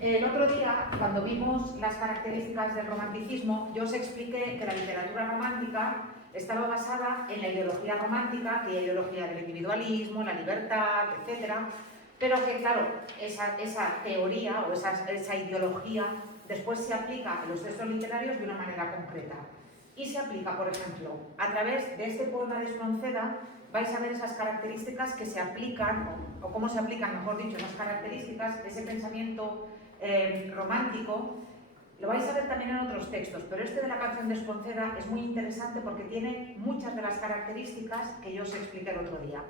El otro día, cuando vimos las características del romanticismo, yo os expliqué que la literatura romántica estaba basada en la ideología romántica, que es la ideología del individualismo, la libertad, etcétera, pero que, claro, esa teoría o esa ideología después se aplica en los textos literarios de una manera concreta. Y se aplica, por ejemplo, a través de este poema de Espronceda, vais a ver esas características que se aplican, o cómo se aplican, mejor dicho, esas características, ese pensamiento romántico. Lo vais a ver también en otros textos, pero este de la canción de Espronceda es muy interesante porque tiene muchas de las características que yo os expliqué el otro día.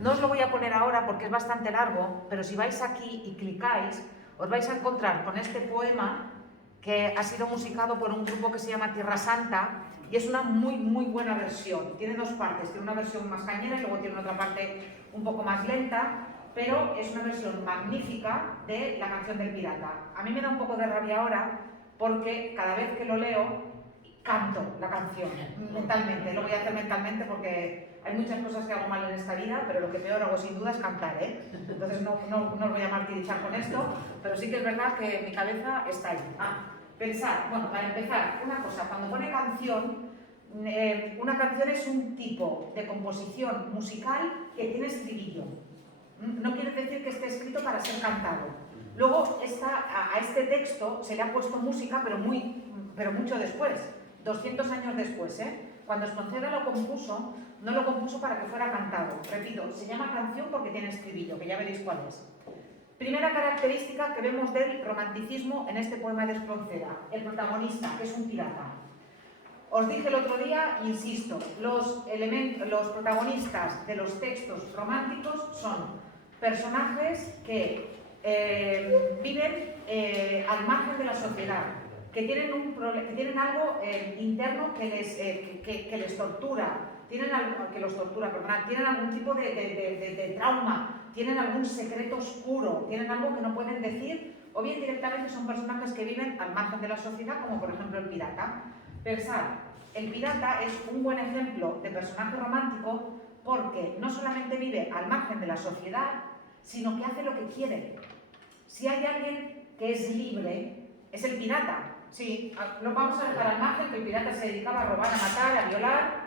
No os lo voy a poner ahora porque es bastante largo, pero si vais aquí y clicáis, os vais a encontrar con este poema que ha sido musicado por un grupo que se llama Tierra Santa y es una muy buena versión. Tiene dos partes, tiene una versión más cañera y luego tiene otra parte un poco más lenta, pero es una versión magnífica de la canción del pirata. A mí me da un poco de rabia ahora porque cada vez que lo leo canto la canción mentalmente. Lo voy a hacer mentalmente porque hay muchas cosas que hago mal en esta vida, pero lo que peor hago sin duda es cantar, ¿eh? Entonces no os voy a martirizar con esto, pero sí que es verdad que mi cabeza está ahí. Pensar, bueno, para empezar, una cosa, cuando pone canción, una canción es un tipo de composición musical que tiene estribillo. No quiere decir que esté escrito para ser cantado. Luego a este texto se le ha puesto música, pero mucho después, 200 años después, ¿eh? Cuando Espronceda lo compuso, no lo compuso para que fuera cantado. Repito, se llama canción porque tiene estribillo, que ya veréis cuál es. Primera característica que vemos del romanticismo en este poema de Espronceda, el protagonista, que es un pirata. Os dije el otro día, insisto, los protagonistas de los textos románticos son personajes que viven al margen de la sociedad, que tienen algo interno que les tortura, tienen algún tipo de trauma, tienen algún secreto oscuro, tienen algo que no pueden decir, o bien directamente son personajes que viven al margen de la sociedad, como por ejemplo el pirata. Pensad, el pirata es un buen ejemplo de personaje romántico porque no solamente vive al margen de la sociedad, sino que hace lo que quiere. Si hay alguien que es libre, es el pirata. Sí, lo vamos a dejar al margen, que el pirata se dedicaba a robar, a matar, a violar,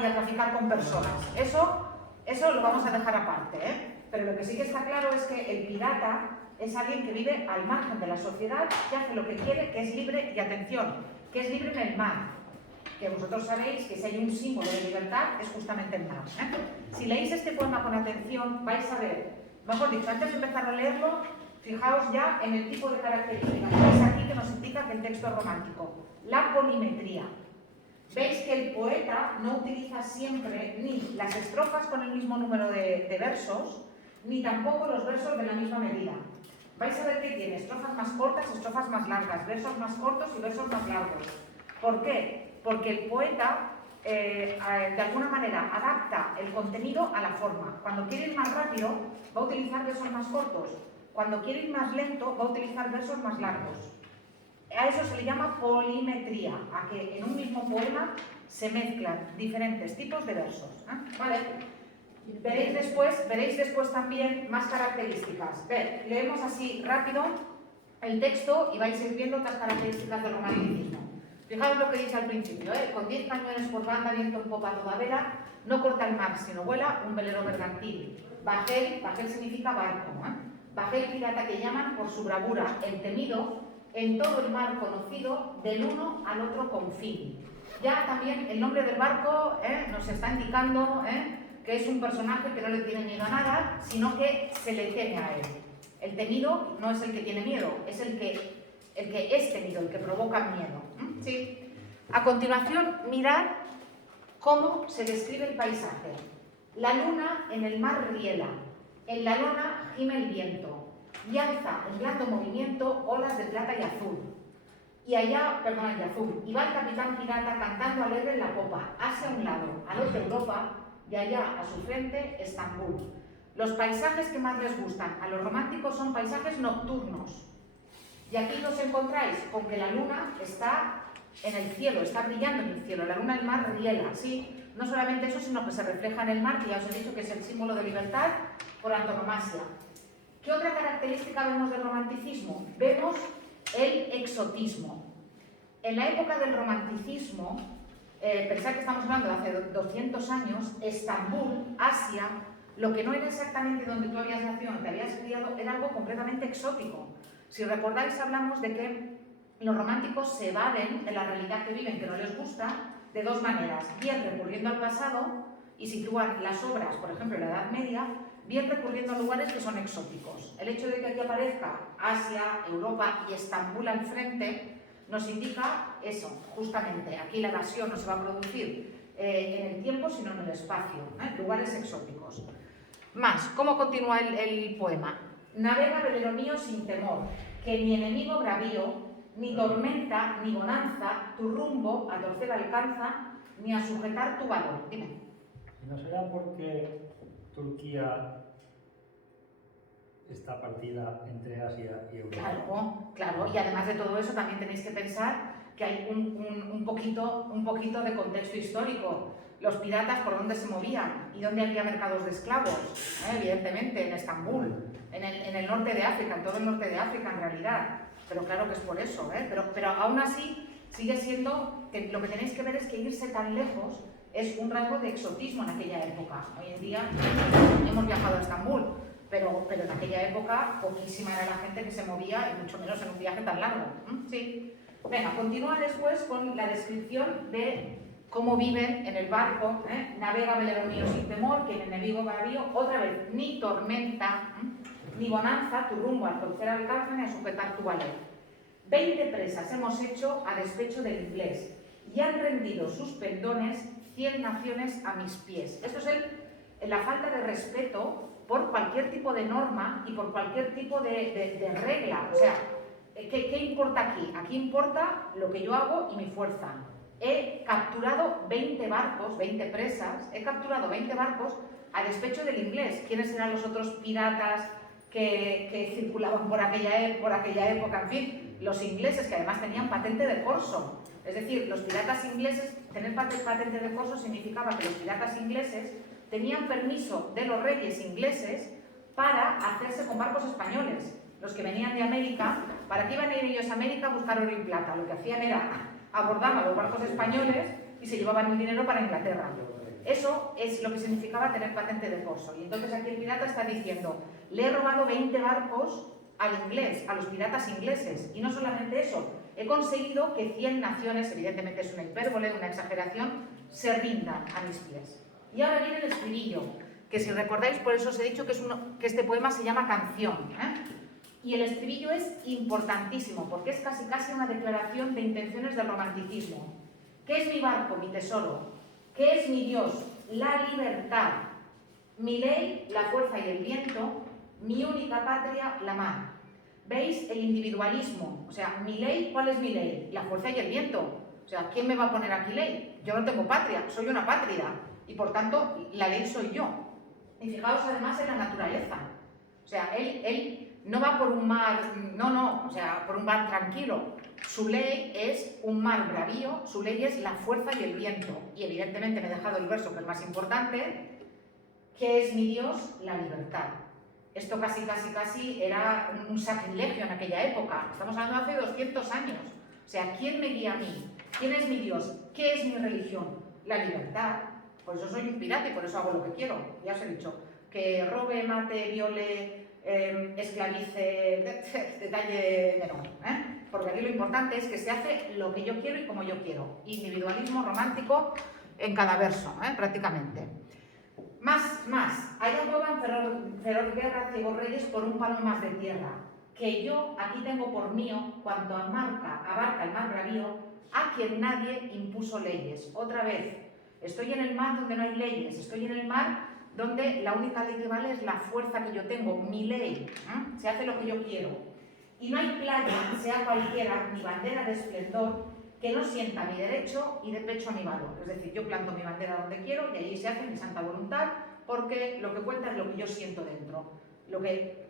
y a traficar con personas. Eso lo vamos a dejar aparte, Pero lo que sí que está claro es que el pirata es alguien que vive al margen de la sociedad, que hace lo que quiere, que es libre, y atención, que es libre en el mar. Que vosotros sabéis que si hay un símbolo de libertad es justamente el mar. Si leéis este poema con atención, vais a ver, mejor dicho, antes de empezar a leerlo, fijaos ya en el tipo de características. Veis aquí que nos indica que el texto es romántico. La polimetría. Veis que el poeta no utiliza siempre ni las estrofas con el mismo número de versos, ni tampoco los versos de la misma medida. Vais a ver que tiene estrofas más cortas, estrofas más largas, versos más cortos y versos más largos. ¿Por qué? Porque el poeta, de alguna manera, adapta el contenido a la forma. Cuando quiere ir más rápido, va a utilizar versos más cortos. Cuando quiere ir más lento, va a utilizar versos más largos. A eso se le llama polimetría, a que en un mismo poema se mezclan diferentes tipos de versos. ¿Vale? Veréis después también más características. Leemos así rápido el texto y vais a ir viendo otras características del romanticismo. Fijaos lo que dice al principio, con 10 cañones por banda, viento en popa a toda vela, no corta el mar sino vuela un velero mercantil. Bajel significa barco, Bajel pirata que llaman por su bravura, el temido, en todo el mar conocido, del uno al otro confín. Ya también el nombre del barco nos está indicando que es un personaje que no le tiene miedo a nada, sino que se le teme a él. El temido no es el que tiene miedo, es el que es temido, el que provoca miedo. ¿Sí? A continuación, mirad cómo se describe el paisaje. La luna en el mar riela, en la lona gime el viento, y alza en blando movimiento olas de plata y azul. Y azul. Y va el capitán pirata cantando alegre en la popa, hacia un lado, al otro Europa, y allá a su frente Estambul. Los paisajes que más les gustan a los románticos son paisajes nocturnos. Y aquí os encontráis con que la luna está en el cielo, está brillando en el cielo. La luna del mar riela, ¿sí? No solamente eso, sino que se refleja en el mar, que ya os he dicho que es el símbolo de libertad por antonomasia. ¿Qué otra característica característica vemos del romanticismo? Vemos el exotismo. En la época del romanticismo, pensad que estamos hablando de hace 200 años, Estambul, Asia, lo que no era exactamente donde tú habías nacido, donde te habías criado, era algo completamente exótico. Si recordáis, hablamos de que los románticos se evaden de la realidad que viven, que no les gusta, de dos maneras. Bien recurriendo al pasado y sitúan las obras, por ejemplo, en la Edad Media, bien recurriendo a lugares que son exóticos. El hecho de que aquí aparezca Asia, Europa y Estambul al frente nos indica eso, justamente. Aquí la evasión no se va a producir en el tiempo, sino en el espacio, lugares exóticos. Más, ¿cómo continúa el poema? Navega, velero mío, sin temor, que ni enemigo bravío, ni tormenta, ni bonanza, tu rumbo a torcer alcanza, ni a sujetar tu valor. Dime. ¿No será porque Turquía está partida entre Asia y Europa? Claro, claro, y además de todo eso también tenéis que pensar que hay un poquito de contexto histórico. Los piratas, ¿por dónde se movían? ¿Y dónde había mercados de esclavos? Evidentemente, en Estambul, en el norte de África, en todo el norte de África en realidad. Pero claro que es por eso, pero aún así sigue siendo que lo que tenéis que ver es que irse tan lejos es un rasgo de exotismo en aquella época. Hoy en día hemos viajado a Estambul, pero en aquella época poquísima era la gente que se movía, y mucho menos en un viaje tan largo. Sí. Venga, continúa después con la descripción de cómo viven en el barco. Navega, velero mío, sin temor, que el enemigo bravío, otra vez, ni tormenta, ni bonanza, tu rumbo al torcer alcanza, ni a sujetar tu valer. 20 presas hemos hecho a despecho del inglés, y han rendido sus pendones 100 naciones a mis pies. Esto es la falta de respeto por cualquier tipo de norma y por cualquier tipo de regla. O sea, ¿qué importa aquí? Aquí importa lo que yo hago y mi fuerza. He capturado 20 barcos, 20 presas, he capturado 20 barcos a despecho del inglés. ¿Quiénes eran los otros piratas que circulaban por aquella época? En fin, los ingleses, que además tenían patente de corso. Es decir, los piratas ingleses, tener patente de corso significaba que los piratas ingleses tenían permiso de los reyes ingleses para hacerse con barcos españoles. Los que venían de América, ¿para qué iban a ir ellos a América a buscar oro y plata? Lo que hacían era abordar a los barcos españoles y se llevaban el dinero para Inglaterra. Eso es lo que significaba tener patente de corso. Y entonces aquí el pirata está diciendo, le he robado 20 barcos al inglés, a los piratas ingleses. Y no solamente eso, he conseguido que 100 naciones, evidentemente es una hipérbole, una exageración, se rindan a mis pies. Y ahora viene el estribillo, que si recordáis, por eso os he dicho que este poema se llama canción. Y el estribillo es importantísimo, porque es casi una declaración de intenciones del romanticismo. ¿Qué es mi barco, mi tesoro? ¿Qué es mi Dios? La libertad. Mi ley, la fuerza y el viento. Mi única patria, la mar. ¿Veis el individualismo? O sea, mi ley, ¿cuál es mi ley? La fuerza y el viento. O sea, ¿quién me va a poner aquí ley? Yo no tengo patria, soy una pátrida. Y por tanto, la ley soy yo. Y fijaos además en la naturaleza. O sea, él no va por un mar, o sea, por un mar tranquilo. Su ley es un mar bravío, su ley es la fuerza y el viento. Y evidentemente me he dejado el verso que es más importante, que es mi Dios, la libertad. Esto casi era un sacrilegio en aquella época. Estamos hablando de hace 200 años. O sea, ¿quién me guía a mí? ¿Quién es mi Dios? ¿Qué es mi religión? La libertad. Por eso soy un pirata y por eso hago lo que quiero. Ya os he dicho. Que robe, mate, viole, esclavice, detalle menor. Porque aquí lo importante es que se hace lo que yo quiero y como yo quiero. Individualismo romántico en cada verso, prácticamente. Más. Allá juegan feroz guerra, ciegos reyes por un palmo más de tierra. Que yo aquí tengo por mío, cuanto abarca el mar bravío, a quien nadie impuso leyes. Otra vez, estoy en el mar donde no hay leyes, estoy en el mar donde la única ley que vale es la fuerza que yo tengo, mi ley. Se hace lo que yo quiero. Y no hay playa, sea cualquiera, ni bandera de esplendor, que no sienta mi derecho y de pecho a mi valor. Es decir, yo planto mi bandera donde quiero y allí se hace mi santa voluntad, porque lo que cuenta es lo que yo siento dentro, lo que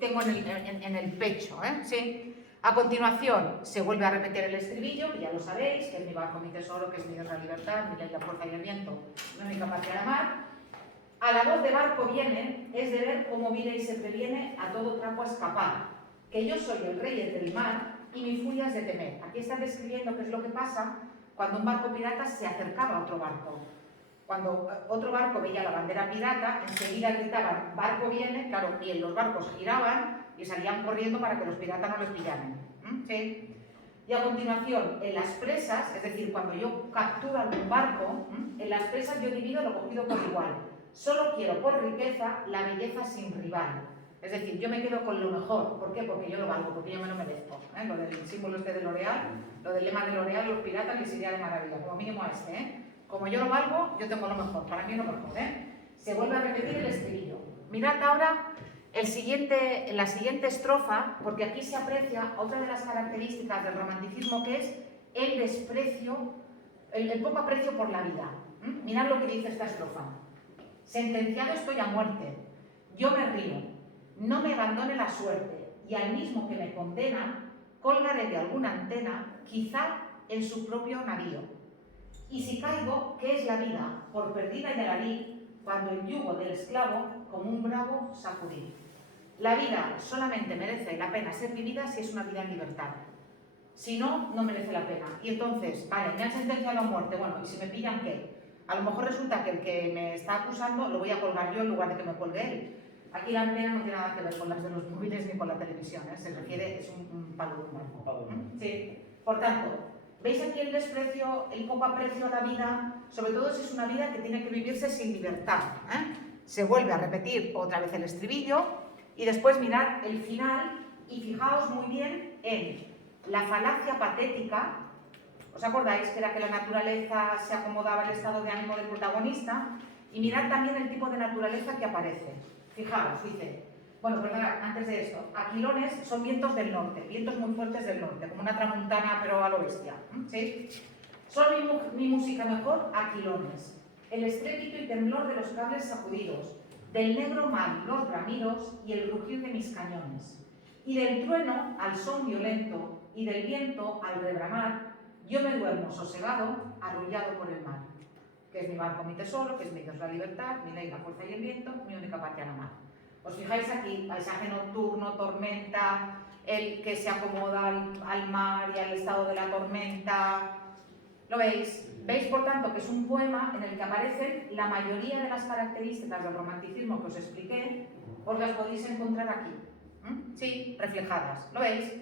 tengo en el pecho. ¿Sí? A continuación se vuelve a repetir el estribillo, que ya lo sabéis, que es mi barco, mi tesoro, que es mi Dios, la libertad, mi ley, la fuerza y el viento, mi única patria, la mar. A la voz de barco viene es de ver cómo viene y se previene a todo trapo a escapar, que yo soy el rey del mar y mi furia es de temer. Aquí están describiendo qué es lo que pasa cuando un barco pirata se acercaba a otro barco. Cuando otro barco veía la bandera pirata, enseguida gritaban, barco viene, claro, y los barcos giraban y salían corriendo para que los piratas no les pillaran. ¿Sí? Y a continuación, en las presas, es decir, cuando yo capturo algún barco, en las presas yo divido lo cogido por igual. Solo quiero por riqueza la belleza sin rival. Es decir, yo me quedo con lo mejor. ¿Por qué? Porque yo lo valgo, porque yo me lo merezco. Lo del símbolo este de L'Oréal, lo del lema de L'Oréal, los piratas les iría de maravilla, como mínimo a este. Como yo lo valgo, yo tengo lo mejor, para mí lo mejor. Se vuelve a repetir el estribillo. Mirad ahora la siguiente estrofa, porque aquí se aprecia otra de las características del romanticismo, que es el desprecio, el poco aprecio por la vida. Mirad lo que dice esta estrofa. Sentenciado estoy a muerte, yo me río, no me abandone la suerte, y al mismo que me condena, colgaré de alguna antena, quizá en su propio navío. Y si caigo, ¿qué es la vida? Por perdida y alariz, cuando el yugo del esclavo, como un bravo, sacudí. La vida solamente merece la pena ser vivida si es una vida en libertad. Si no, no merece la pena. Y entonces, vale, me han sentenciado a muerte, bueno, ¿y si me pillan qué? A lo mejor resulta que el que me está acusando lo voy a colgar yo en lugar de que me colgue él. Aquí la antena no tiene nada que ver con las de los móviles ni con la televisión, se refiere, es un palo de un barco. Sí. Por tanto, ¿veis aquí el desprecio, el poco aprecio a la vida? Sobre todo si es una vida que tiene que vivirse sin libertad. Se vuelve a repetir otra vez el estribillo y después mirad el final y fijaos muy bien en la falacia patética. ¿Os acordáis que era que la naturaleza se acomodaba al estado de ánimo del protagonista? Y mirad también el tipo de naturaleza que aparece. Fijaos, dice, bueno, perdona, antes de esto, aquilones son vientos del norte, vientos muy fuertes del norte, como una tramontana pero a lo bestia, ¿sí? Son mi música mejor, aquilones, el estrépito y temblor de los cables sacudidos, del negro mar los bramidos y el rugir de mis cañones, y del trueno al son violento y del viento al rebramar, yo me duermo sosegado, arrullado por el mar, que es mi barco, mi tesoro, que es mi Dios la libertad, mi ley la fuerza y el viento, mi única patria la mar. ¿Os fijáis aquí? Paisaje nocturno, tormenta, el que se acomoda al mar y al estado de la tormenta. ¿Lo veis? ¿Veis, por tanto, que es un poema en el que aparecen la mayoría de las características del romanticismo que os expliqué? Os las podéis encontrar aquí. Sí, reflejadas. ¿Lo veis?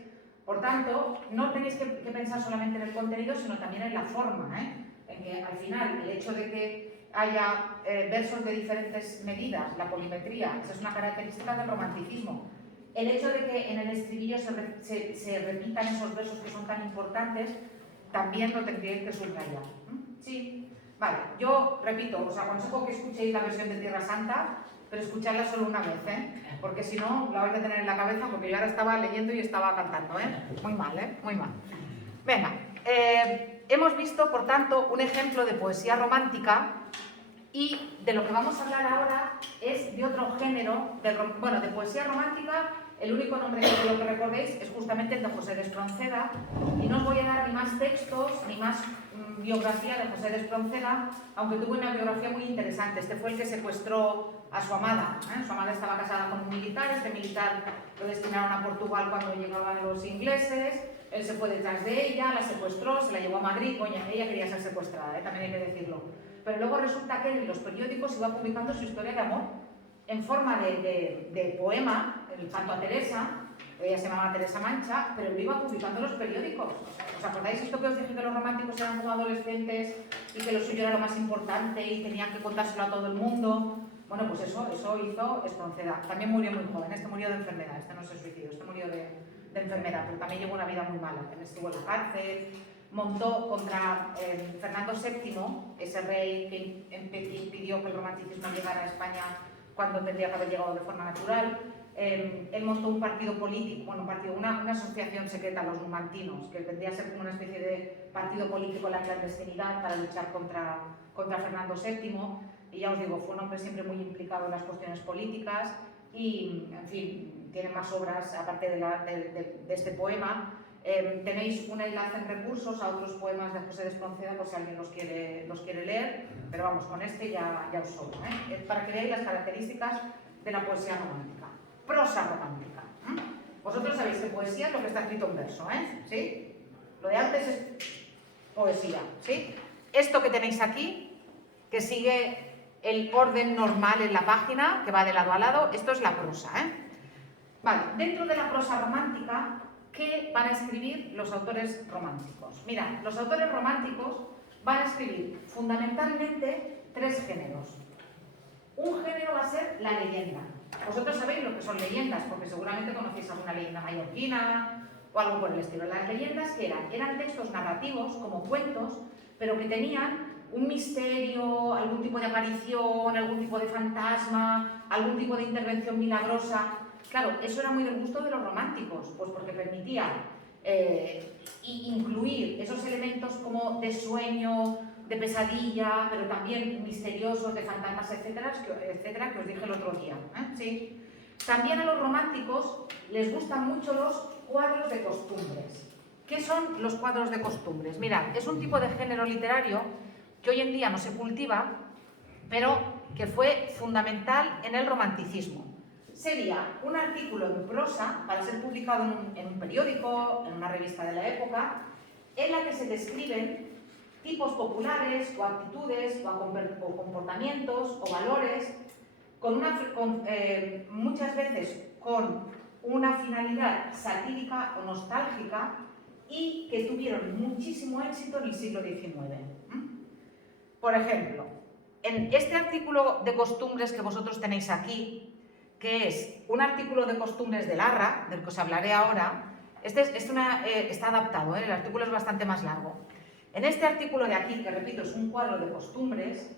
Por tanto, no tenéis que pensar solamente en el contenido, sino también en la forma, en que al final el hecho de que haya versos de diferentes medidas, la polimetría, esa es una característica del romanticismo. El hecho de que en el estribillo se repitan esos versos que son tan importantes, también lo tendríais que subrayar. Sí, vale, yo repito, os aconsejo que escuchéis la versión de Tierra Santa, pero escuchadla solo una vez, porque si no, la vais a tener en la cabeza, porque yo ahora estaba leyendo y estaba cantando, muy mal, muy mal. Venga, hemos visto, por tanto, un ejemplo de poesía romántica y de lo que vamos a hablar ahora es de otro género, de poesía romántica. El único nombre que quiero que recordéis es justamente el de José de Espronceda, y no os voy a dar ni más textos ni más biografía de José de Espronceda, aunque tuvo una biografía muy interesante. Este fue el que secuestró a su amada. Su amada estaba casada con un militar, este militar lo destinaron a Portugal cuando llegaban los ingleses, él se fue detrás de ella, la secuestró, se la llevó a Madrid, coña, ella quería ser secuestrada, también hay que decirlo. Pero luego resulta que en los periódicos iba publicando su historia de amor en forma de poema, el canto a Teresa, ella se llamaba Teresa Mancha, pero lo iba publicando en los periódicos. ¿Os acordáis esto que os dije que los románticos eran como adolescentes y que lo suyo era lo más importante y tenían que contárselo a todo el mundo? Bueno, pues eso hizo Espronceda. También murió muy joven, este murió de enfermedad, este no se suicidó, este murió de enfermedad, pero también llevó una vida muy mala, estuvo en la cárcel, montó contra Fernando VII, ese rey que impidió que el romanticismo llegara a España cuando tendría que haber llegado de forma natural. Él montó un partido político, una asociación secreta, los numantinos, que vendría a ser como una especie de partido político en la clandestinidad para luchar contra Fernando VII. Y ya os digo, fue un hombre siempre muy implicado en las cuestiones políticas y, en fin, tiene más obras aparte de este poema. Tenéis un enlace en recursos a otros poemas de José de Espronceda por si alguien los quiere leer, pero vamos, con este ya os sobra, para que veáis las características de la poesía romántica. Prosa romántica. Vosotros sabéis que poesía es lo que está escrito en verso, ¿sí? Lo de antes es poesía, ¿sí? Esto que tenéis aquí, que sigue el orden normal en la página, que va de lado a lado, esto es la prosa, Vale, dentro de la prosa romántica, ¿qué van a escribir los autores románticos? Mirad, los autores románticos van a escribir fundamentalmente 3 géneros. Un género va a ser la leyenda. Vosotros sabéis lo que son leyendas, porque seguramente conocéis alguna leyenda mallorquina o algo por el estilo. Las leyendas, ¿qué eran? Eran textos narrativos, como cuentos, pero que tenían un misterio, algún tipo de aparición, algún tipo de fantasma, algún tipo de intervención milagrosa. Claro, eso era muy del gusto de los románticos, pues porque permitía incluir esos elementos como de sueño, de pesadilla, pero también misteriosos, de fantasmas, etcétera, que os dije el otro día. ¿Sí? También a los románticos les gustan mucho los cuadros de costumbres. ¿Qué son los cuadros de costumbres? Mirad, es un tipo de género literario que hoy en día no se cultiva, pero que fue fundamental en el romanticismo. Sería un artículo en prosa para ser publicado en un periódico, en una revista de la época, en la que se describen tipos populares o actitudes o comportamientos o valores muchas veces con una finalidad satírica o nostálgica y que tuvieron muchísimo éxito en el siglo XIX. Por ejemplo, en este artículo de costumbres que vosotros tenéis aquí, que es un artículo de costumbres de Larra, del que os hablaré ahora, está adaptado, el artículo es bastante más largo. En este artículo de aquí, que repito, es un cuadro de costumbres,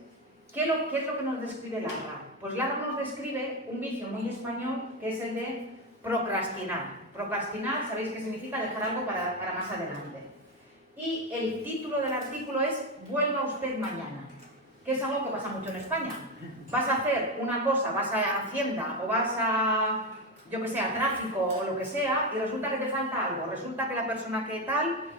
¿qué es lo que nos describe Larra? Pues Larra nos describe un vicio muy español, que es el de procrastinar. Procrastinar, sabéis qué significa dejar algo para más adelante. Y el título del artículo es «Vuelva usted mañana», que es algo que pasa mucho en España. Vas a hacer una cosa, vas a Hacienda o vas a, yo que sé, a tráfico o lo que sea, y resulta que te falta algo. Resulta que la persona que tal,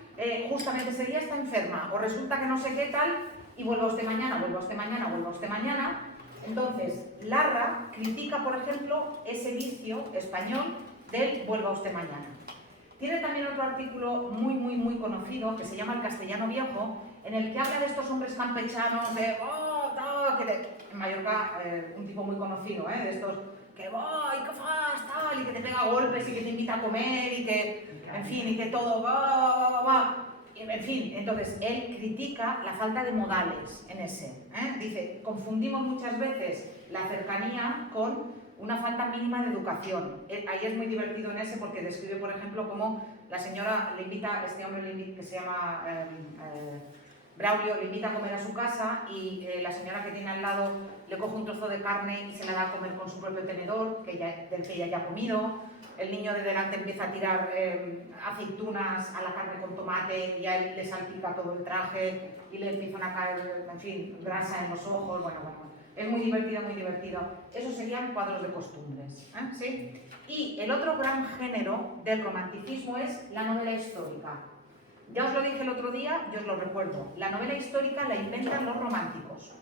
justamente ese día está enferma, o resulta que no sé qué tal, y vuelva usted mañana, vuelva usted mañana, vuelva usted mañana. Entonces, Larra critica, por ejemplo, ese vicio español del vuelva usted mañana. Tiene también otro artículo muy conocido, que se llama El castellano viejo, en el que habla de estos hombres campechanos, de en Mallorca, un tipo muy conocido, de estos que voy, que fas, tal, y que te pega golpes y que te invita a comer y que, en fin, y que todo va. En fin, entonces él critica la falta de modales en ese. Dice, confundimos muchas veces la cercanía con una falta mínima de educación. Ahí es muy divertido en ese porque describe, por ejemplo, cómo la señora le invita, este hombre que se llama Braulio, le invita a comer a su casa y la señora que tiene al lado le coge un trozo de carne y se la da a comer con su propio tenedor, del que ella ya ha comido. El niño de delante empieza a tirar aceitunas a la carne con tomate y a él le salpica todo el traje y le empiezan a caer, en fin, grasa en los ojos. Bueno. Es muy divertido, muy divertido. Esos serían cuadros de costumbres. ¿Sí? Y el otro gran género del romanticismo es la novela histórica. Ya os lo dije el otro día y os lo recuerdo. La novela histórica la inventan los románticos.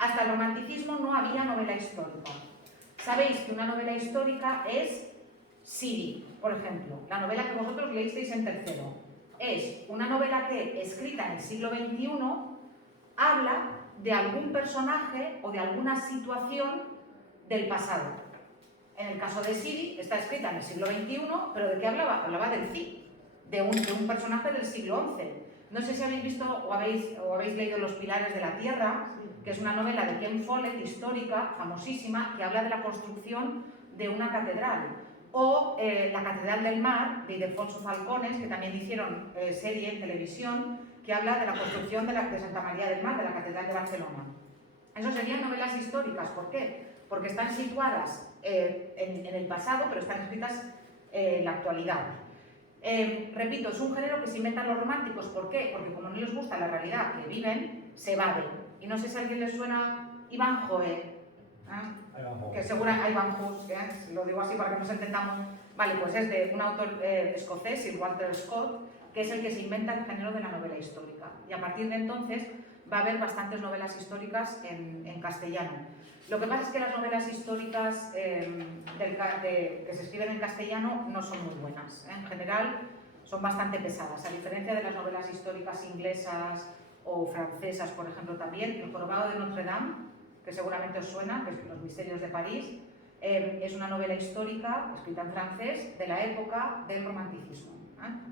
Hasta el romanticismo no había novela histórica. Sabéis que una novela histórica es Siri, por ejemplo, la novela que vosotros leísteis en tercero. Es una novela que, escrita en el siglo XXI, habla de algún personaje o de alguna situación del pasado. En el caso de Siri, está escrita en el siglo XXI, pero ¿de qué hablaba? Hablaba del Cid, de un personaje del siglo XI. No sé si habéis visto o habéis leído Los pilares de la tierra, que es una novela de Ken Follett, histórica, famosísima, que habla de la construcción de una catedral. O La catedral del mar, de Ildefonso Falcones, que también hicieron serie en televisión, que habla de la construcción de Santa María del Mar, de la Catedral de Barcelona. Eso serían novelas históricas. ¿Por qué? Porque están situadas en el pasado, pero están escritas en la actualidad. Repito, es un género que se inventan los románticos. ¿Por qué? Porque como no les gusta la realidad que viven, se evaden. Y no sé si a alguien les suena Iván Joé. que segura Ivanhoe, lo digo así para que nos entendamos, vale, pues es de un autor escocés, Sir Walter Scott, que es el que se inventa el género de la novela histórica. Y a partir de entonces va a haber bastantes novelas históricas en castellano. Lo que pasa es que las novelas históricas que se escriben en castellano no son muy buenas. En general son bastante pesadas, a diferencia de las novelas históricas inglesas o francesas, por ejemplo, también. El Jorobado de Notre Dame, que seguramente os suena, que es Los misterios de París, es una novela histórica escrita en francés de la época del romanticismo.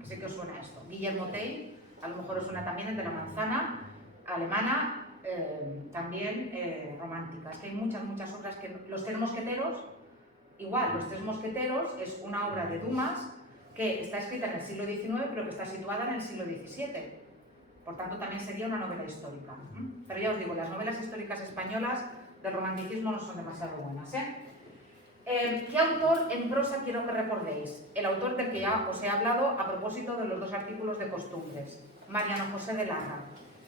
Que sé que os suena esto. Guillermo Tell, a lo mejor os suena también el de La manzana, alemana, también romántica. Es que hay muchas obras que... Los Tres mosqueteros, igual, Los Tres mosqueteros es una obra de Dumas que está escrita en el siglo XIX, pero que está situada en el siglo XVII. Por tanto, también sería una novela histórica. Pero ya os digo, las novelas históricas españolas del romanticismo no son demasiado buenas. ¿Qué autor en prosa quiero que recordéis? El autor del que ya os he hablado a propósito de los dos artículos de costumbres, Mariano José de Larra.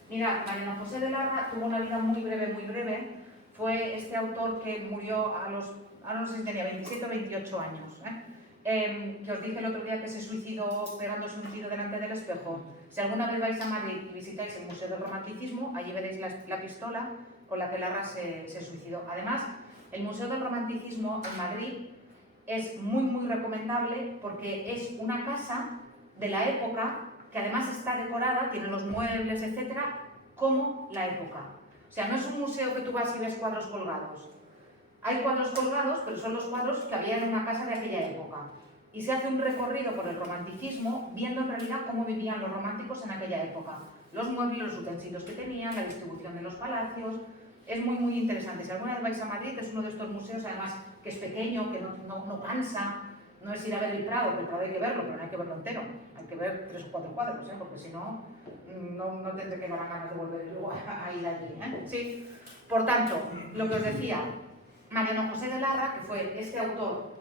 Mira, Mariano José de Larra tuvo una vida muy breve. Fue este autor que murió ahora no sé si tenía 27 o 28 años. Que os dije el otro día que se suicidó pegándose un tiro delante del espejo. Si alguna vez vais a Madrid y visitáis el Museo del Romanticismo, allí veréis la pistola con la que Larra se suicidó. Además, el Museo del Romanticismo en Madrid es muy recomendable porque es una casa de la época que además está decorada, tiene los muebles, etcétera, como la época. O sea, no es un museo que tú vas y ves cuadros colgados. Hay cuadros colgados, pero son los cuadros que había en una casa de aquella época. Y se hace un recorrido por el romanticismo, viendo en realidad cómo vivían los románticos en aquella época. Los muebles, los utensilios que tenían, la distribución de los palacios. Es muy interesante. Si alguna vez vais a Madrid, es uno de estos museos, además, que es pequeño, que no cansa. No es ir a ver el Prado, que el Prado hay que verlo, pero no hay que verlo entero. Hay que ver 3 o 4 cuadros, porque si no, no tendré que dar ganas de volver luego a ir allí. Sí. Por tanto, lo que os decía, Mariano José de Larra, que fue este autor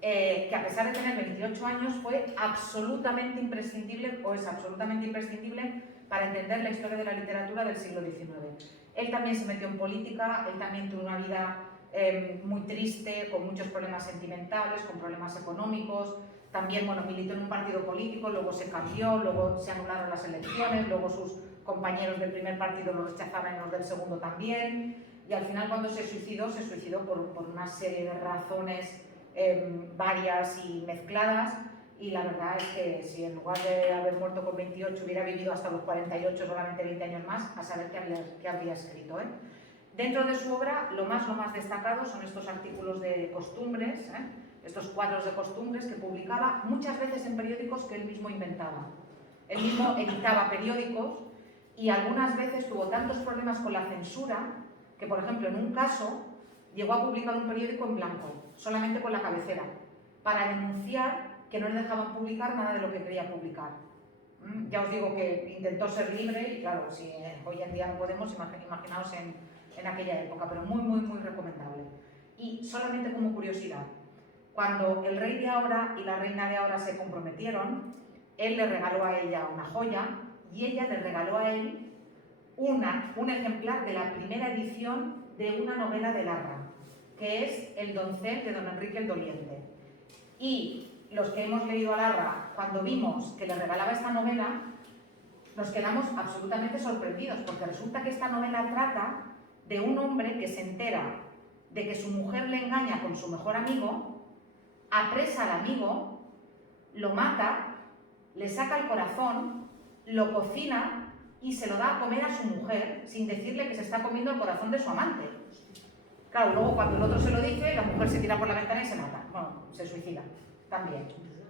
que a pesar de tener 28 años fue absolutamente imprescindible, o es absolutamente imprescindible para entender la historia de la literatura del siglo XIX. Él también se metió en política, él también tuvo una vida muy triste, con muchos problemas sentimentales, con problemas económicos. También militó en un partido político, luego se cambió, luego se anularon las elecciones, luego sus compañeros del primer partido lo rechazaban y los del segundo también. Y al final, cuando se suicidó por una serie de razones varias y mezcladas. Y la verdad es que si en lugar de haber muerto con 28 hubiera vivido hasta los 48, solamente 20 años más, a saber qué habría escrito. Dentro de su obra, lo más destacado son estos artículos de costumbres, estos cuadros de costumbres que publicaba muchas veces en periódicos que él mismo inventaba. Él mismo editaba periódicos y algunas veces tuvo tantos problemas con la censura que, por ejemplo, en un caso llegó a publicar un periódico en blanco, solamente con la cabecera, para denunciar que no le dejaban publicar nada de lo que quería publicar. Ya os digo que intentó ser libre y claro, si hoy en día no podemos, imaginaos en aquella época, pero muy recomendable. Y solamente como curiosidad, cuando el rey de ahora y la reina de ahora se comprometieron, él le regaló a ella una joya y ella le regaló a él un ejemplar de la primera edición de una novela de Larra, que es El doncel de don Enrique el Doliente. Y los que hemos leído a Larra, cuando vimos que le regalaba esta novela, nos quedamos absolutamente sorprendidos, porque resulta que esta novela trata de un hombre que se entera de que su mujer le engaña con su mejor amigo, apresa al amigo, lo mata, le saca el corazón, lo cocina y se lo da a comer a su mujer sin decirle que se está comiendo el corazón de su amante. Claro, luego cuando el otro se lo dice, la mujer se tira por la ventana y se mata. Bueno, se suicida también.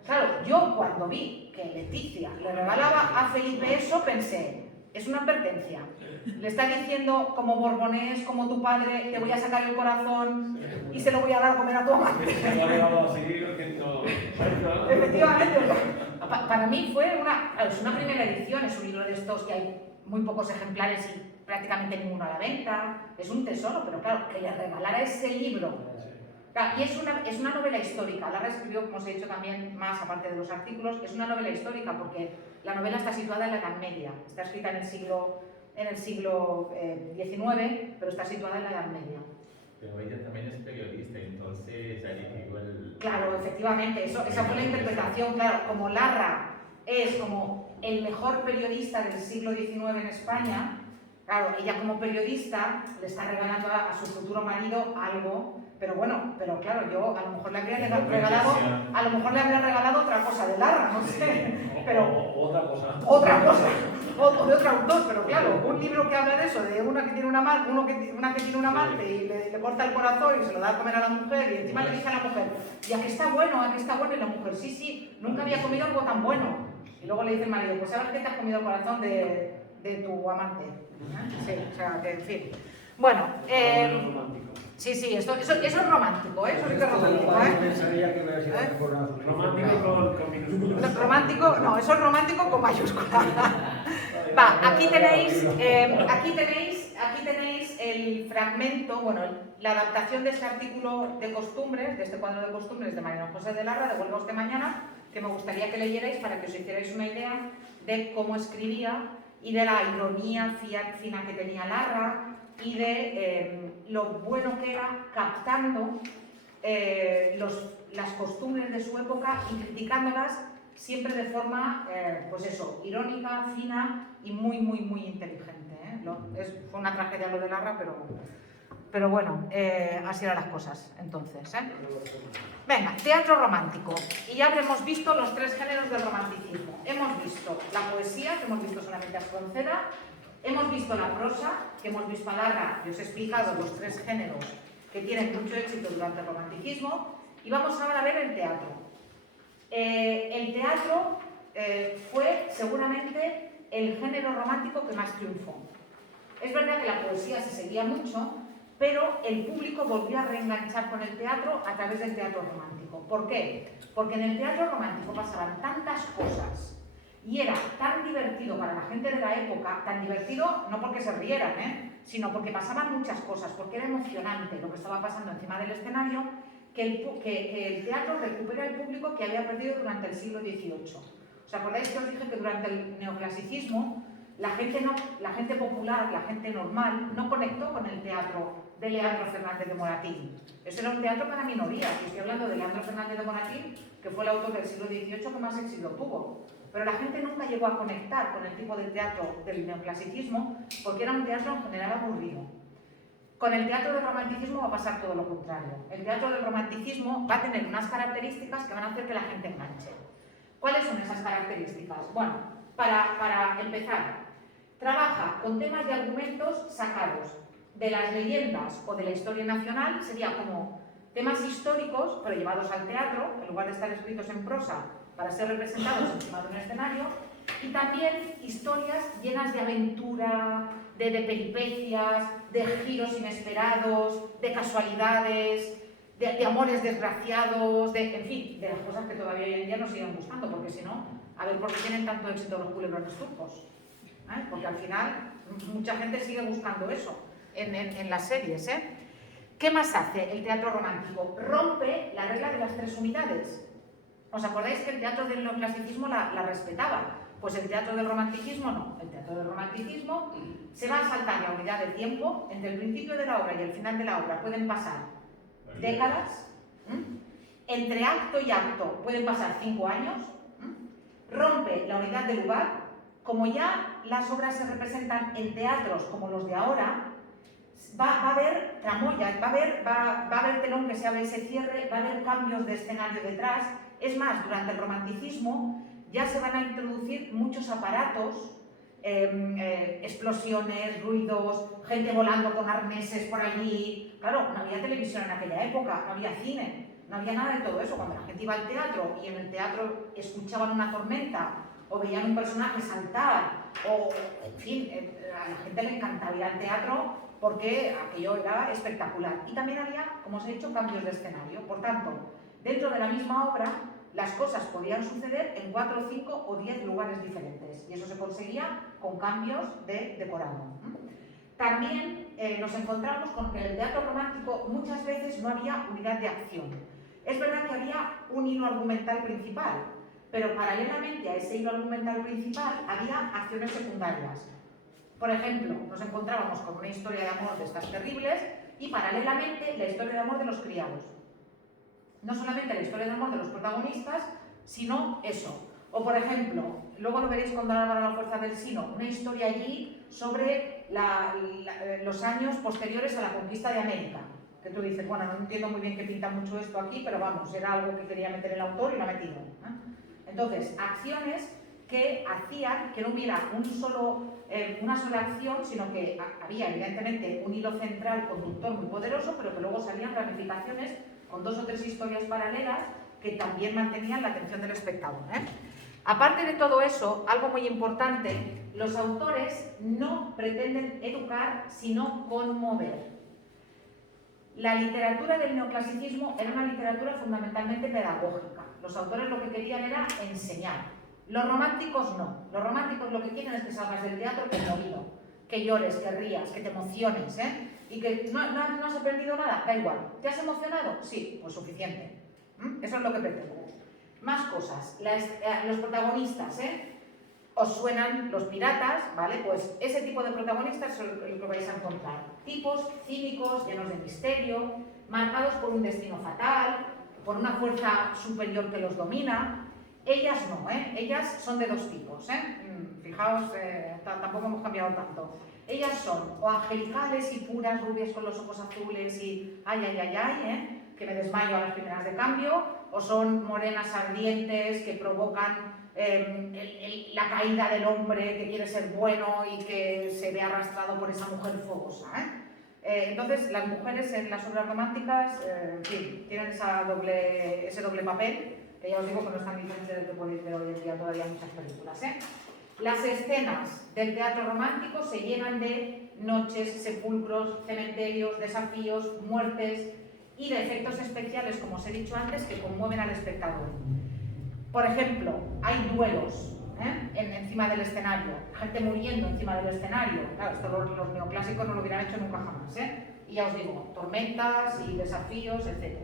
Claro, yo cuando vi que Leticia le regalaba a Felipe eso, pensé, es una advertencia. Le está diciendo, como Borbonés, como tu padre, te voy a sacar el corazón y se lo voy a dar a comer a tu amante. Efectivamente, para mí fue una primera edición, es un libro de estos que hay muy pocos ejemplares y prácticamente ninguno a la venta, es un tesoro, pero claro, que le regalara ese libro. Claro, y es una novela histórica. Larra escribió, como os he dicho también, más aparte de los artículos, es una novela histórica porque la novela está situada en la Edad Media, está escrita en el siglo XIX, pero está situada en la Edad Media. Pero ella también es periodista, entonces ya dirigió el... Claro, efectivamente, esa fue la interpretación, claro, como Larra es como el mejor periodista del siglo XIX en España, claro, ella como periodista le está regalando a su futuro marido algo, pero bueno, pero claro, yo a lo mejor le habría regalado otra cosa de Larra, no sé, pero Otra cosa. otra cosa, o de otro autor, pero claro, un libro que habla de eso, de una que tiene una amante, una que tiene un amante y le corta el corazón y se lo da a comer a la mujer y encima le dice a la mujer, y aquí está bueno, y la mujer, sí, sí, nunca había comido algo tan bueno. Y luego le dice el marido, pues ¿sabes qué te has comido el corazón de tu amante? Sí, o sea, que en fin. Bueno, sí, sí, eso es romántico, ¿eh? Eso sí que es romántico, ¿eh? Pensaría que hubiera sido mejor una Romántico con minúsculas. Romántico, no, eso es romántico con mayúscula. Va, aquí tenéis el fragmento, bueno, la adaptación de este artículo de costumbres, de este cuadro de costumbres de Mariano José de Larra, de Huelva Usted Mañana, que me gustaría que leyerais para que os hicierais una idea de cómo escribía y de la ironía fina que tenía Larra y de lo bueno que era captando las costumbres de su época y criticándolas siempre de forma, pues eso, irónica, fina y muy, muy, muy inteligente, ¿eh? Fue una tragedia lo de Larra, pero bueno, así eran las cosas entonces, ¿eh? Venga, teatro romántico. Y ya habremos visto los tres géneros del romanticismo. Hemos visto la poesía, que hemos visto solamente a Espronceda, hemos visto la prosa, que hemos visto a Larra, y os he explicado los tres géneros que tienen mucho éxito durante el romanticismo, y vamos ahora a ver el teatro. El teatro fue seguramente el género romántico que más triunfó. Es verdad que la poesía se seguía mucho, pero el público volvió a reenganchar con el teatro a través del teatro romántico. ¿Por qué? Porque en el teatro romántico pasaban tantas cosas y era tan divertido para la gente de la época, tan divertido no porque se rieran, sino porque pasaban muchas cosas, porque era emocionante lo que estaba pasando encima del escenario, que el teatro recupera el público que había perdido durante el siglo XVIII. ¿Os acordáis que os dije que durante el neoclasicismo la gente popular, la gente normal, no conectó con el teatro de Leandro Fernández de Moratín? Eso era un teatro para minorías, y estoy hablando de Leandro Fernández de Moratín, que fue el autor del siglo XVIII que más éxito tuvo. Pero la gente nunca llegó a conectar con el tipo de teatro del neoclasicismo porque era un teatro en general aburrido. Con el teatro del romanticismo va a pasar todo lo contrario. El teatro del romanticismo va a tener unas características que van a hacer que la gente enganche. ¿Cuáles son esas características? Bueno, para empezar, trabaja con temas y argumentos sacados de las leyendas o de la historia nacional, sería como temas históricos, pero llevados al teatro, en lugar de estar escritos en prosa, para ser representados encima de un escenario, y también historias llenas de aventura, de peripecias, de giros inesperados, de casualidades, de amores desgraciados, en fin, de las cosas que todavía hoy en día nos siguen gustando, porque si no, a ver por qué tienen tanto éxito los culebrones turcos. Porque al final mucha gente sigue buscando eso en las series. ¿Qué más hace el teatro romántico? Rompe la regla de las tres unidades. ¿Os acordáis que el teatro del neoclasicismo la respetaba? Pues el teatro del romanticismo no. El teatro del romanticismo se va a saltar la unidad de tiempo. Entre el principio de la obra y el final de la obra pueden pasar décadas. Entre acto y acto pueden pasar 5 años. Rompe la unidad de lugar. Como ya las obras se representan en teatros como los de ahora, va a haber tramoyas, va a haber telón que se abre y se cierre, va a haber cambios de escenario detrás. Es más, durante el romanticismo ya se van a introducir muchos aparatos, explosiones, ruidos, gente volando con arneses por allí. Claro, no había televisión en aquella época, no había cine, no había nada de todo eso. Cuando la gente iba al teatro y en el teatro escuchaban una tormenta o veían un personaje saltar, o en fin, a la gente le encantaba ir al teatro porque aquello era espectacular. Y también había, como os he dicho, cambios de escenario. Por tanto, dentro de la misma obra, las cosas podían suceder en 4, 5 o 10 lugares diferentes. Y eso se conseguía con cambios de decorado. También nos encontramos con que en el teatro romántico muchas veces no había unidad de acción. Es verdad que había un hilo argumental principal, pero paralelamente a ese hilo argumental principal había acciones secundarias. Por ejemplo, nos encontrábamos con una historia de amor de estas terribles y paralelamente la historia de amor de los criados. No solamente la historia de amor de los protagonistas, sino eso. O por ejemplo, luego lo veréis con Don Álvaro a la fuerza del Sino, una historia allí sobre los años posteriores a la conquista de América. Que tú dices, bueno, no entiendo muy bien qué pinta mucho esto aquí, pero vamos, era algo que quería meter el autor y lo ha metido. Entonces, acciones que hacían que no hubiera una sola acción, sino que había evidentemente un hilo central conductor muy poderoso, pero que luego salían ramificaciones con 2 o 3 historias paralelas que también mantenían la atención del espectador. Aparte de todo eso, algo muy importante, los autores no pretenden educar, sino conmover. La literatura del neoclasicismo era una literatura fundamentalmente pedagógica. Los autores lo que querían era enseñar. Los románticos no. Los románticos lo que quieren es que salgas del teatro conmovido, que llores, que rías, que te emociones, y que no has aprendido nada, da igual. ¿Te has emocionado? Sí, pues suficiente. Eso es lo que pretendo. Más cosas. Los protagonistas, os suenan los piratas, ¿vale? Pues ese tipo de protagonistas son lo que vais a encontrar. Tipos cínicos, llenos de misterio, marcados por un destino fatal, por una fuerza superior que los domina. Ellas no, ellas son de 2 tipos, Fijaos, tampoco hemos cambiado tanto. Ellas son o angelicales y puras, rubias con los ojos azules y que me desmayo a las primeras de cambio, o son morenas ardientes que provocan la caída del hombre que quiere ser bueno y que se ve arrastrado por esa mujer fogosa. Entonces, las mujeres en las obras románticas en fin, tienen ese doble papel, que ya os digo que no es tan diferente del que podéis ver hoy en día todavía en muchas películas. Las escenas del teatro romántico se llenan de noches, sepulcros, cementerios, desafíos, muertes y de efectos especiales, como os he dicho antes, que conmueven al espectador. Por ejemplo, hay duelos encima del escenario, gente muriendo encima del escenario. Claro, esto los neoclásicos no lo hubieran hecho nunca jamás. Y ya os digo, tormentas y desafíos, etc.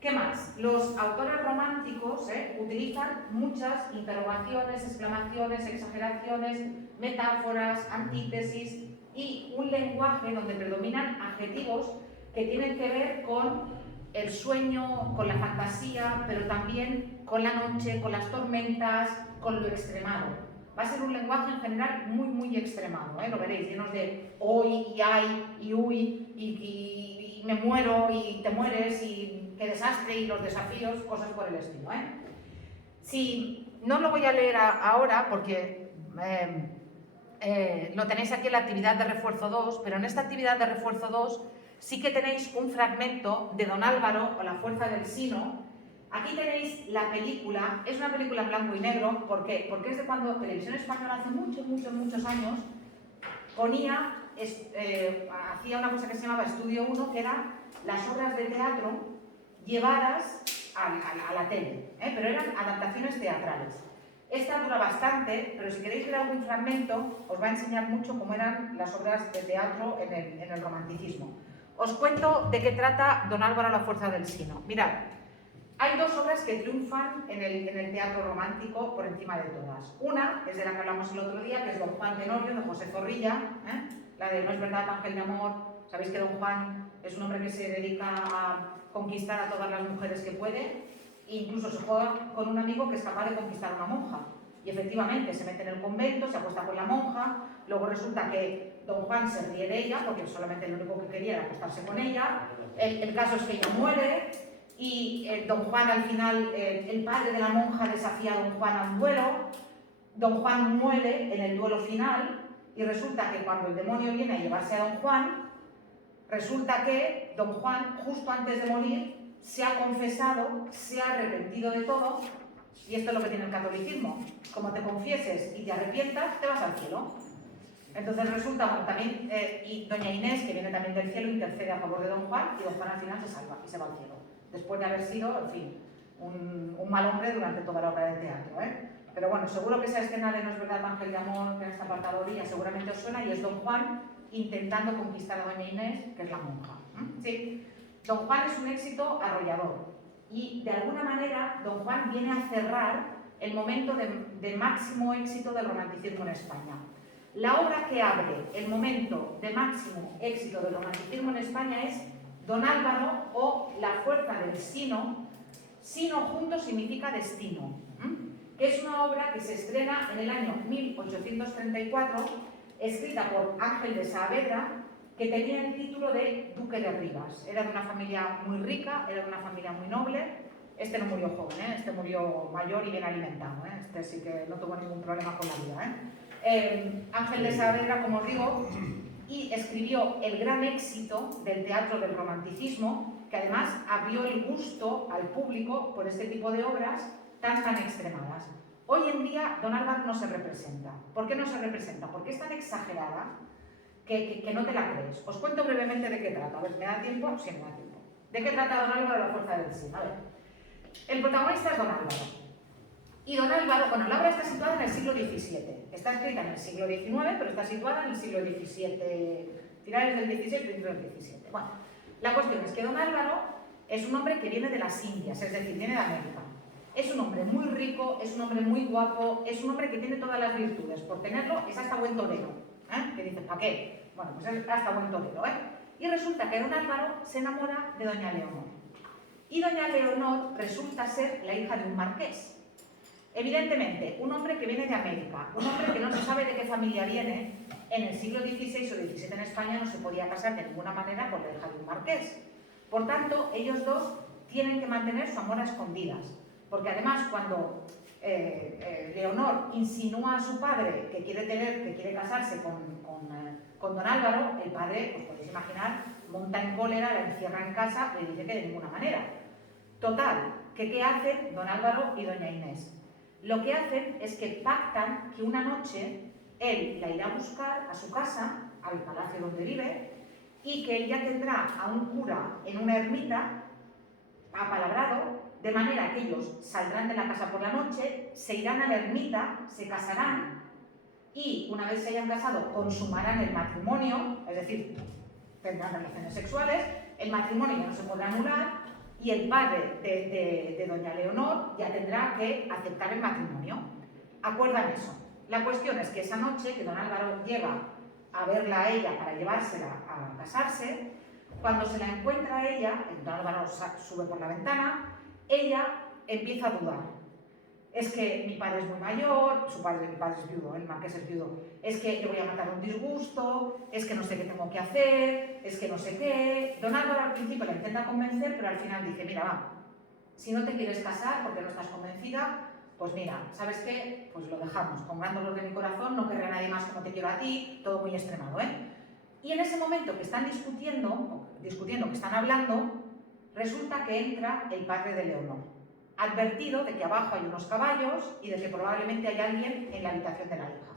¿Qué más? Los autores románticos utilizan muchas interrogaciones, exclamaciones, exageraciones, metáforas, antítesis y un lenguaje donde predominan adjetivos que tienen que ver con el sueño, con la fantasía, pero también con la noche, con las tormentas, con lo extremado. Va a ser un lenguaje en general muy, muy extremado, lo veréis, llenos de hoy y ay y uy y me muero y te mueres y qué desastre y los desafíos, cosas por el estilo. Si no lo voy a leer ahora porque lo tenéis aquí en la actividad de refuerzo 2, pero en esta actividad de refuerzo 2 sí que tenéis un fragmento de Don Álvaro o la fuerza del Sino. Aquí tenéis la película, es una película en blanco y negro, ¿por qué? Porque es de cuando Televisión Española hace muchos años hacía una cosa que se llamaba Estudio 1, que eran las obras de teatro llevadas a la tele, pero eran adaptaciones teatrales. Esta dura bastante, pero si queréis ver algún fragmento, os va a enseñar mucho cómo eran las obras de teatro en el romanticismo. Os cuento de qué trata Don Álvaro a la fuerza del Sino. Mirad, hay 2 obras que triunfan en el teatro romántico por encima de todas. Una es de la que hablamos el otro día, que es Don Juan Tenorio, de José Zorrilla, la de No es verdad, ángel de amor. Sabéis que Don Juan es un hombre que se dedica a conquistar a todas las mujeres que puede, e incluso se juega con un amigo que es capaz de conquistar a una monja. Y efectivamente se mete en el convento, se acuesta con la monja, luego resulta que Don Juan se ríe de ella, porque solamente lo único que quería era acostarse con ella. El caso es que ella muere, y Don Juan al final, el padre de la monja desafía a Don Juan a un duelo. Don Juan muere en el duelo final, y resulta que cuando el demonio viene a llevarse a Don Juan, resulta que Don Juan, justo antes de morir, se ha confesado, se ha arrepentido de todo. Y esto es lo que tiene el catolicismo: como te confieses y te arrepientas, te vas al cielo. Entonces resulta, bueno, también, y doña Inés, que viene también del cielo, intercede a favor de Don Juan, y Don Juan al final se salva y se va al cielo, después de haber sido, en fin, un mal hombre durante toda la obra de teatro. Pero bueno, seguro que esa escena de No es verdad, ángel de amor, que en esta apartadoría seguramente os suena, y es Don Juan intentando conquistar a doña Inés, que es la monja. ¿Sí? Don Juan es un éxito arrollador, y de alguna manera Don Juan viene a cerrar el momento de máximo éxito del romanticismo en España. La obra que abre el momento de máximo éxito del romanticismo en España es Don Álvaro o La fuerza del sino. Sino junto significa destino, que es una obra que se estrena en el año 1834, escrita por Ángel de Saavedra, que tenía el título de Duque de Rivas. Era de una familia muy rica, era de una familia muy noble. Este no murió joven, este murió mayor y bien alimentado. Este sí que no tuvo ningún problema con la vida. Ángel de Saavedra, como os digo, y escribió el gran éxito del teatro del romanticismo, que además abrió el gusto al público por este tipo de obras tan extremadas. Hoy en día Don Álvaro no se representa. ¿Por qué no se representa? Porque es tan exagerada que no te la crees. Os cuento brevemente de qué trata. A ver, ¿me da tiempo? Sí, me da tiempo. ¿De qué trata Don Álvaro, La fuerza del sí? A ver, el protagonista es Don Álvaro. Y Don Álvaro, bueno, la obra está situada en el siglo XVII. Está escrita en el siglo XIX, pero está situada en el siglo XVII, finales del XVI, principios del XVII. Bueno, la cuestión es que Don Álvaro es un hombre que viene de las Indias, es decir, viene de América. Es un hombre muy rico, es un hombre muy guapo, es un hombre que tiene todas las virtudes. Por tenerlo, es hasta buen torero. Que dices, ¿para qué? Bueno, pues es hasta buen torero, Y resulta que Don Álvaro se enamora de Doña Leonor. Y Doña Leonor resulta ser la hija de un marqués. Evidentemente, un hombre que viene de América, un hombre que no se sabe de qué familia viene, en el siglo XVI o XVII en España no se podía casar de ninguna manera con la hija de un marqués. Por tanto, ellos dos tienen que mantener su amor a escondidas. Porque además, cuando Leonor insinúa a su padre que quiere casarse con Don Álvaro, el padre, pues podéis imaginar, monta en cólera, la encierra en casa, le dice que de ninguna manera. Total, que ¿qué hacen Don Álvaro y Doña Inés? Lo que hacen es que pactan que una noche él la irá a buscar a su casa, al palacio donde vive, y que él ya tendrá a un cura en una ermita, apalabrado, de manera que ellos saldrán de la casa por la noche, se irán a la ermita, se casarán, y una vez se hayan casado, consumarán el matrimonio, es decir, tendrán relaciones sexuales, el matrimonio ya no se podrá anular, y el padre de Doña Leonor ya tendrá que aceptar el matrimonio. Acuerdan eso. La cuestión es que esa noche que Don Álvaro llega a verla a ella para llevársela a casarse, cuando se la encuentra a ella, Don Álvaro sube por la ventana, ella empieza a dudar. Es que mi padre es muy mayor, mi padre es viudo, el marqués es viudo, es que le voy a matar un disgusto, es que no sé qué tengo que hacer, es que no sé qué. Don Álvaro al principio la intenta convencer, pero al final dice, mira, va, si no te quieres casar porque no estás convencida, pues mira, ¿sabes qué? Pues lo dejamos, con gran dolor de mi corazón, no querré a nadie más como te quiero a ti, todo muy extremado, Y en ese momento que están discutiendo, que están hablando, resulta que entra el padre de Leonor, advertido de que abajo hay unos caballos y de que probablemente hay alguien en la habitación de la hija.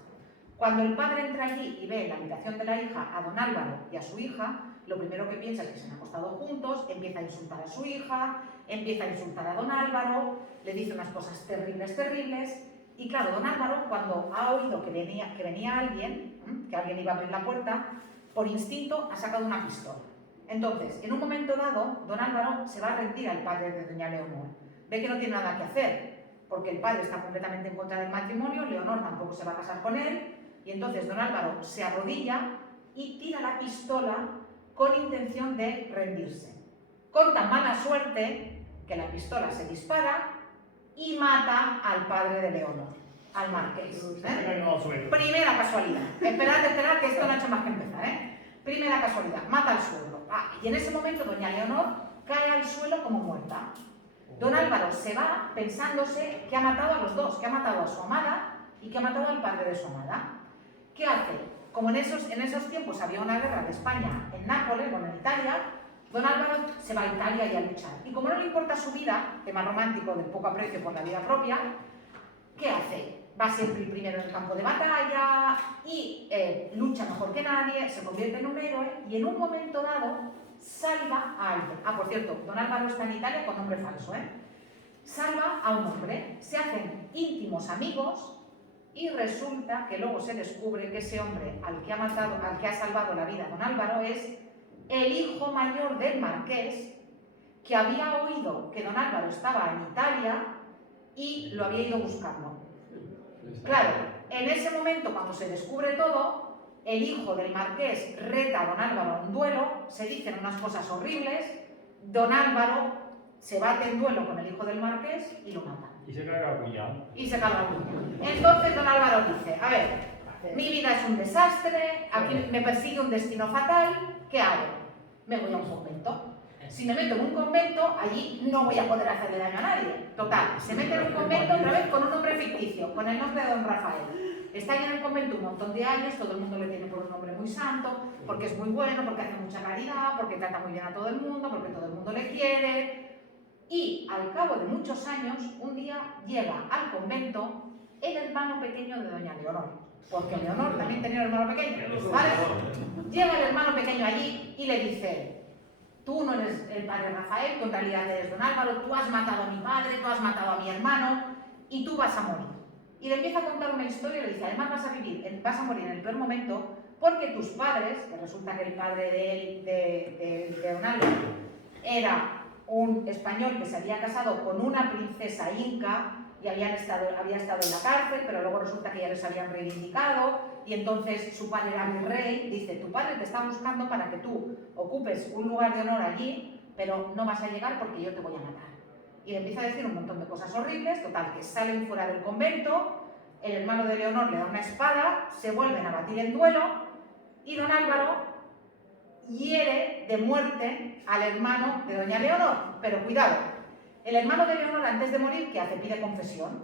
Cuando el padre entra allí y ve en la habitación de la hija a Don Álvaro y a su hija, lo primero que piensa es que se han acostado juntos, empieza a insultar a su hija, empieza a insultar a Don Álvaro, le dice unas cosas terribles, y claro, Don Álvaro, cuando ha oído que venía alguien, que alguien iba a abrir la puerta, por instinto ha sacado una pistola. Entonces, en un momento dado, Don Álvaro se va a rendir al padre de Doña Leonor. Ve que no tiene nada que hacer, porque el padre está completamente en contra del matrimonio, Leonor tampoco se va a casar con él, y entonces Don Álvaro se arrodilla y tira la pistola con intención de rendirse. Con tan mala suerte que la pistola se dispara y mata al padre de Leonor, al marqués. Primera casualidad. Esperad, que esto no ha hecho más que empezar. Primera casualidad, mata al suegro. Y en ese momento Doña Leonor cae al suelo como muerta. Don Álvaro se va pensándose que ha matado a los dos, que ha matado a su amada y que ha matado al padre de su amada. ¿Qué hace? Como en esos tiempos había una guerra de España en Nápoles, en Italia, Don Álvaro se va a Italia y a luchar. Y como no le importa su vida, tema romántico del poco aprecio por la vida propia, ¿qué hace? Va siempre el primero en el campo de batalla y lucha mejor que nadie, se convierte en un héroe y en un momento dado salva a alguien. Por cierto, Don Álvaro está en Italia con nombre falso, Salva a un hombre, se hacen íntimos amigos y resulta que luego se descubre que ese hombre al que ha salvado la vida Don Álvaro es el hijo mayor del marqués, que había oído que Don Álvaro estaba en Italia y lo había ido buscando. Claro, en ese momento, cuando se descubre todo, el hijo del marqués reta a don Álvaro a un duelo, se dicen unas cosas horribles, don Álvaro se bate en duelo con el hijo del marqués y lo mata. Y se carga el cuñado. Y se carga el cuñado. Entonces don Álvaro dice, a ver, mi vida es un desastre, aquí me persigue un destino fatal, ¿qué hago? Me voy a un convento. Si me meto en un convento, allí no voy a poder hacerle daño a nadie. Total, se mete en un convento otra vez con un nombre ficticio, con el nombre de don Rafael. Está ahí en el convento un montón de años, todo el mundo le tiene por un nombre muy santo, porque es muy bueno, porque hace mucha caridad, porque trata muy bien a todo el mundo, porque todo el mundo le quiere. Y al cabo de muchos años, un día llega al convento el hermano pequeño de doña Leonor, porque Leonor también tenía un hermano pequeño, ¿vale? Llega el hermano pequeño allí y le dice, tú no eres el padre Rafael, tú en realidad eres don Álvaro, tú has matado a mi padre, tú has matado a mi hermano y tú vas a morir. Y le empieza a contar una historia y le dice, además vas a morir en el peor momento porque tus padres, que resulta que el padre de don Álvaro era un español que se había casado con una princesa inca y había estado en la cárcel, pero luego resulta que ya les habían reivindicado y entonces su padre era virrey. Dice, tu padre te está buscando para que tú ocupes un lugar de honor allí, pero no vas a llegar porque yo te voy a matar. Y le empieza a decir un montón de cosas horribles, total, que salen fuera del convento, el hermano de Leonor le da una espada, se vuelven a batir en duelo y don Álvaro hiere de muerte al hermano de doña Leonor. Pero cuidado, el hermano de Leonor antes de morir, ¿qué hace? Pide confesión.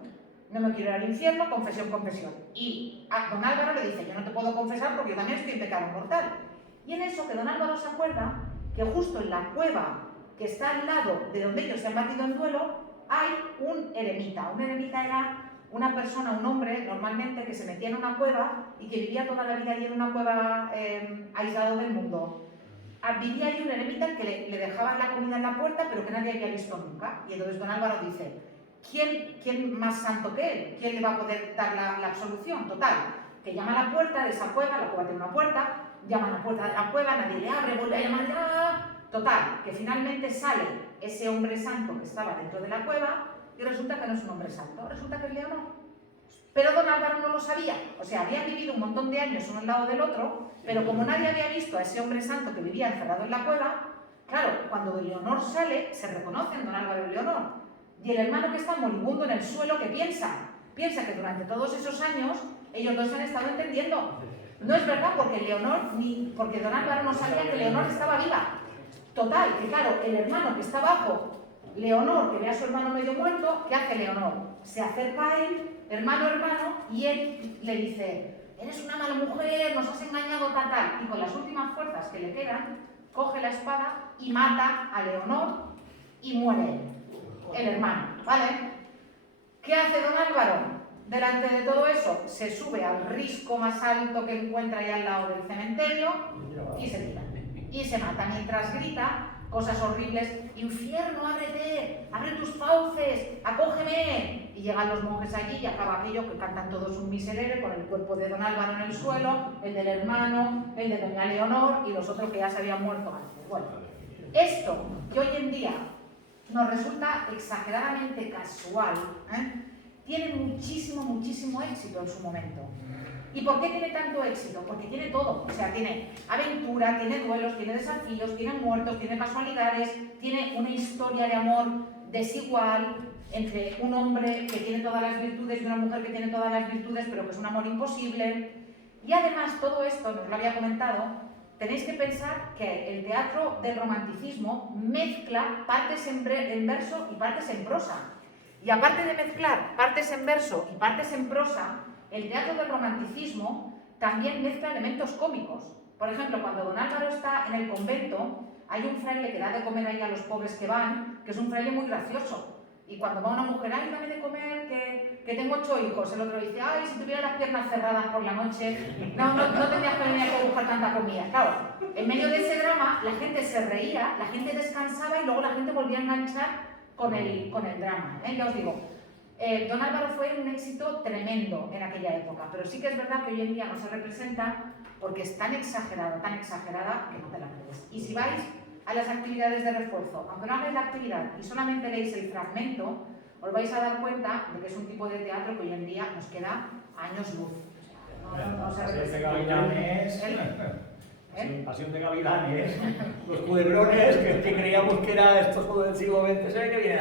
No me quiero ir al infierno, confesión, confesión. Y a don Álvaro le dice, yo no te puedo confesar porque yo también estoy en pecado mortal. Y en eso que don Álvaro se acuerda que justo en la cueva que está al lado de donde ellos se han batido en duelo, hay un eremita. Un eremita era una persona, un hombre, normalmente, que se metía en una cueva y que vivía toda la vida allí en una cueva aislado del mundo. Vivía allí un eremita que le dejaban la comida en la puerta, pero que nadie había visto nunca. Y entonces don Álvaro dice, ¿quién más santo que él? ¿Quién le va a poder dar la absolución? Total, que llama a la puerta de esa cueva, la cueva tiene una puerta, llama a la puerta de la cueva, nadie le abre, vuelve a llamar, ¡ah! Total, que finalmente sale ese hombre santo que estaba dentro de la cueva y resulta que no es un hombre santo, resulta que es Leonor. Pero don Álvaro no lo sabía, o sea, habían vivido un montón de años uno al lado del otro, pero como nadie había visto a ese hombre santo que vivía encerrado en la cueva, claro, cuando Leonor sale, se reconocen don Álvaro y Leonor. Y el hermano que está moribundo en el suelo, ¿qué piensa? Piensa que durante todos esos años ellos dos se han estado entendiendo. No es verdad, porque don Álvaro no sabía que Leonor estaba viva. Total, que claro, el hermano que está abajo, Leonor, que ve a su hermano medio muerto, ¿qué hace Leonor? Se acerca a él, hermano, y él le dice, eres una mala mujer, nos has engañado, tal. Y con las últimas fuerzas que le quedan, coge la espada y mata a Leonor y muere el hermano, ¿vale? ¿Qué hace don Álvaro? Delante de todo eso, se sube al risco más alto que encuentra ahí al lado del cementerio y se tira. Y se mata mientras grita cosas horribles, infierno, ábrete, abre tus fauces, acógeme. Y llegan los monjes allí y acaba aquello que cantan todos un miserere con el cuerpo de don Álvaro en el suelo, el del hermano, el de doña Leonor y los otros que ya se habían muerto antes. Bueno, esto que hoy en día nos resulta exageradamente casual, tiene muchísimo éxito en su momento. ¿Y por qué tiene tanto éxito? Porque tiene todo, o sea, tiene aventura, tiene duelos, tiene desafíos, tiene muertos, tiene casualidades, tiene una historia de amor desigual entre un hombre que tiene todas las virtudes y una mujer que tiene todas las virtudes, pero que es un amor imposible. Y además todo esto, no os lo había comentado, tenéis que pensar que el teatro del romanticismo mezcla partes en verso y partes en prosa. Y aparte de mezclar partes en verso y partes en prosa, el teatro del romanticismo también mezcla elementos cómicos. Por ejemplo, cuando don Álvaro está en el convento, hay un fraile que da de comer ahí a los pobres que van, que es un fraile muy gracioso. Y cuando va una mujer, ay, dame de comer, que tengo 8 hijos, el otro dice, ay, si tuviera las piernas cerradas por la noche, no tendrías que venir a buscar tanta comida. Claro, en medio de ese drama, la gente se reía, la gente descansaba y luego la gente volvía a enganchar con el drama. Ya os digo, don Álvaro fue un éxito tremendo en aquella época, pero sí que es verdad que hoy en día no se representa porque es tan exagerada que no te la crees. Y si vais a las actividades de refuerzo, aunque no hagáis la actividad y solamente leéis el fragmento, os vais a dar cuenta de que es un tipo de teatro que hoy en día nos queda años luz. No se Pasión de representa. Gavilanes. ¿Eh? Pasión de Gavilanes. Los culebrones que creíamos que era esto del siglo XX. ¿Sabe qué viene?